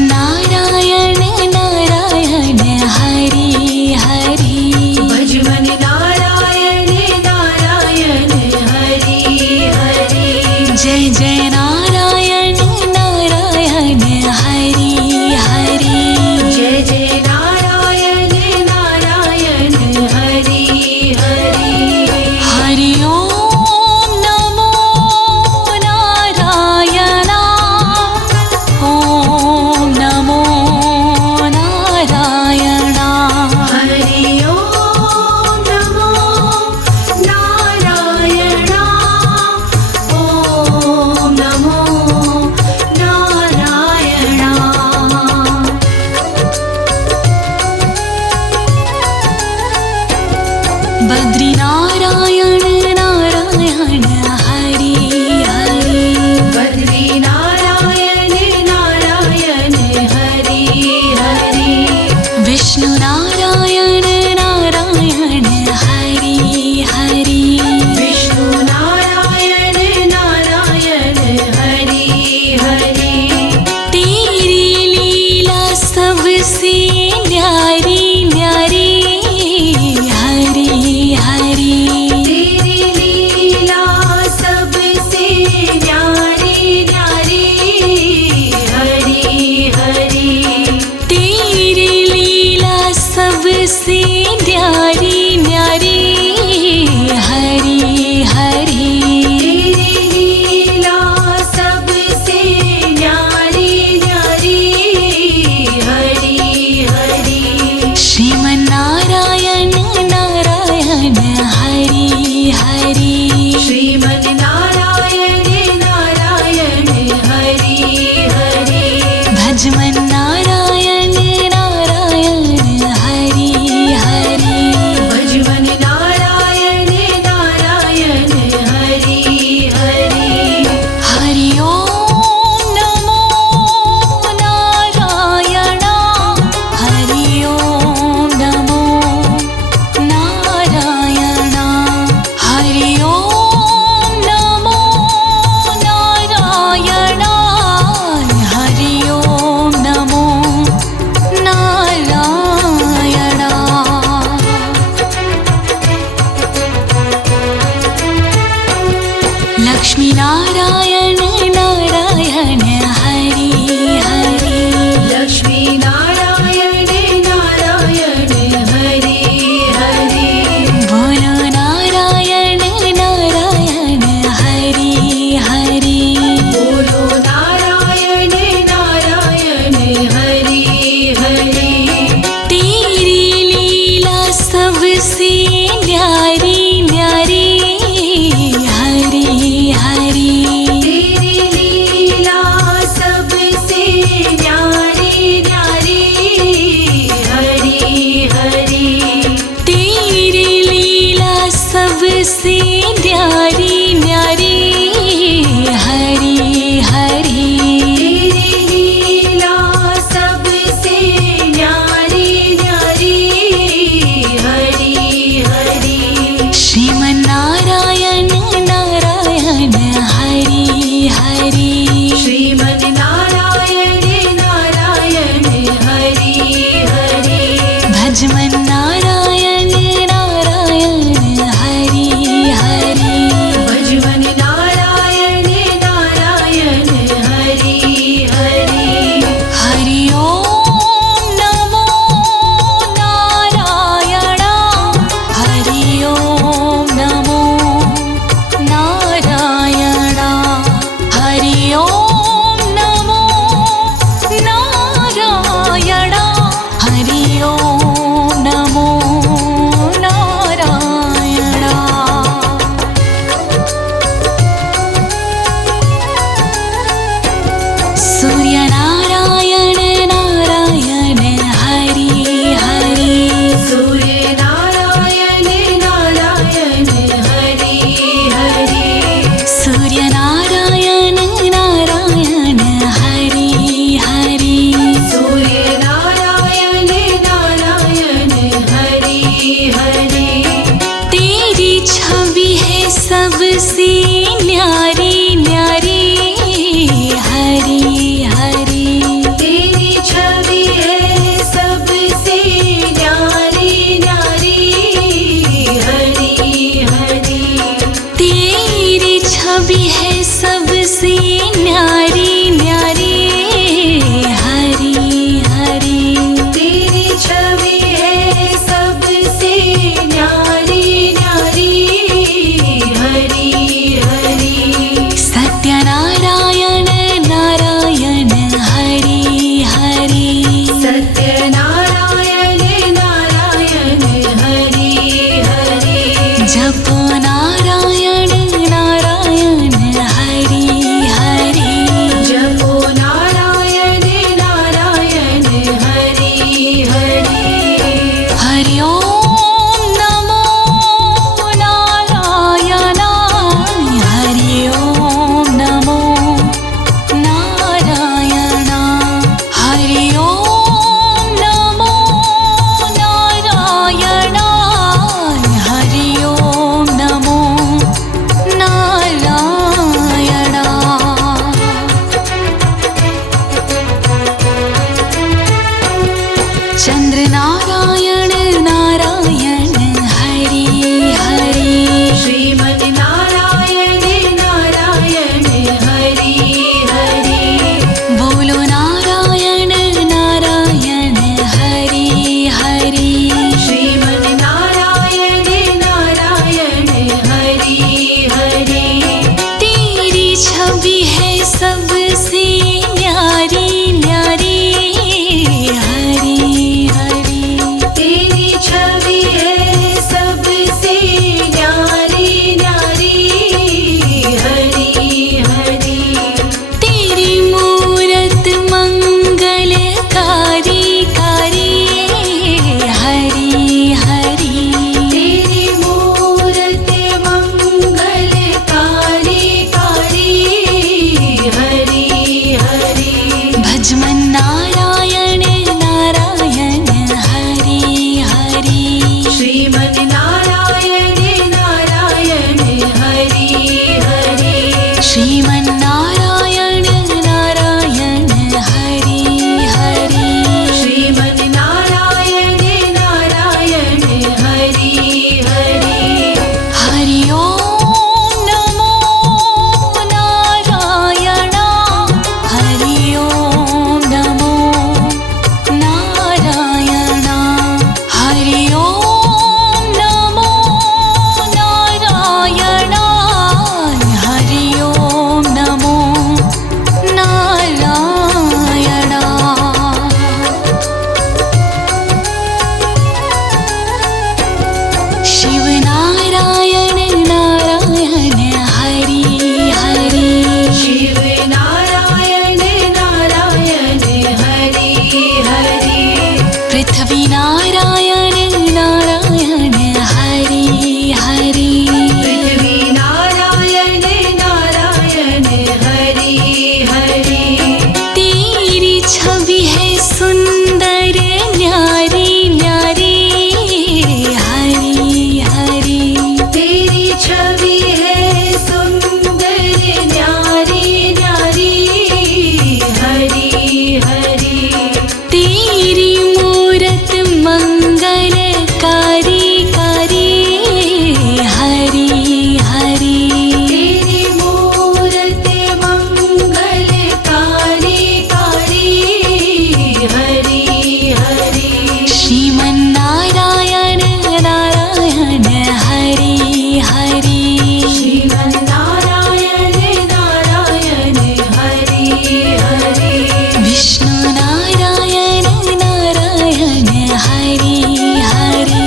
नारायण नारायण हरि हरि। भज मन नारायण नारायण हरि हरि। जय जय नारायण नारायण हरि हरि। जय जय नारायण नारायण हरि हरि। हरि ओम नमो नारायण। ओम नमो नारायण। हरि ओम नमो नारायण। ओम नमो नारायण। बद्री नारायण नारायण हरि हरि। बद्री नारायण नारायण हरि हरि। विष्णु नारायण नारायण हरि हरि। विष्णु नारायण नारायण हरि हरि। तेरी लीला सबसे न्यारी न्यारी हरि हरि। तेरी लीला सबसे न्यारी न्यारी हरि हरि। तेरी लीला सबसे न्यारी न्यारी हरि हरि। तेरी लीला सबसे न्यारी न्यारी हरि हरि। श्रीमन्नारायण नारायण हरि हरि। श्रीमन नारायण नारायण हरि हरि। भजमन नारायण नारायण हरि हरि। भज सत्यनारायण नारायण हरि हरि जपो नारायण नारायण हरि हरि जपो नारायण नारायण हरि हरि हरि ओम नमो नारायणाय हरि ओम नमो नारायण हरि ओम नमो नारायणाय हरि ओम नमो नारायण चंद्र नारायण नारायण हरि हरि श्रीमन नारायण नारायण हरि हरि बोलो नारायण नारायण हरि हरि श्रीमन नारायण नारायण हरि हरि तेरी छवि है सबसे न्यारी न्यारी हरि हरि तेरी छवि है सबसे न्यारी न्यारी हरि हरि तेरी मूरत मंगलकारी कारी हरि हरि तेरी मूरत मंगलकारी कारी हरि हरि भजमन नारायण नारायण हरि हरि श्रीमन नारायण नारायण हरि हरि श्रीमन नारायण नारायण हरि हरि श्रीमन नारायण नारायण हरि हरि हरि ओम नमो नारायण हरि ओम नमो नारायण हरि ओम नमो नारायण हरि ओम नमो नारायण शिव नारायण नारायण हरि हरि शिव नारायण नारायण हरि हरि पृथ्वी नारायण नारायण हरि हरि पृथ्वी नारायण नारायण हरि हरि तेरी छवि है सुंदर न्यारी न्यारी हरि हरि तेरी छवि है सुंदर न्यारी न्यारी हरि हरि तेरी मूरत मंगलकारी कारी हरि हरि तेरी मूरत मंगलकारी कारी हरि हरि श्रीमन नारायण नारायण हरि हरि श्रीमन नारायण नारायण हरि हरि विष्णु नारायण नारायण हरि हरि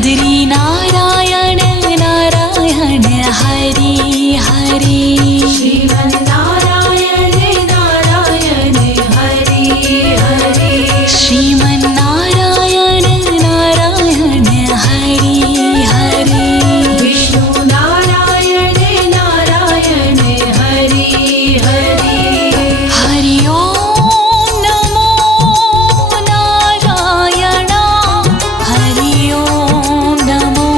बद्री नारायण नारायण हरि हरि श्रीमन्नारायण नारायण हरि हरि श्रीमन्नारायण नारायण हरि हरि विष्णु नारायण नारायण हरि हरि हरि ओम नमो नारायण हरि ओम नमो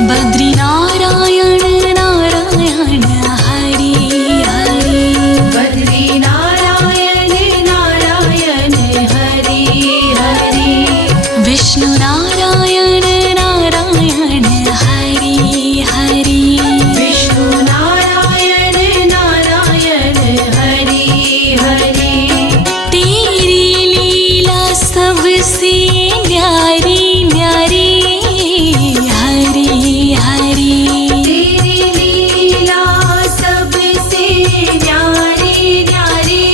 बद्रीनारायण नारायण हरि हरि बद्री नारायण नारायण हरि हरि विष्णु नारायण नारायण हरि हरि विष्णु नारायण नारायण हरि हरि तेरी लीला सबसे न्यारी न्यारी हरि हरि तेरी लीला सबसे न्यारी न्यारी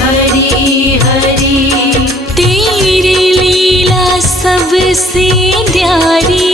हरि हरि तेरी लीला सबसे न्यारी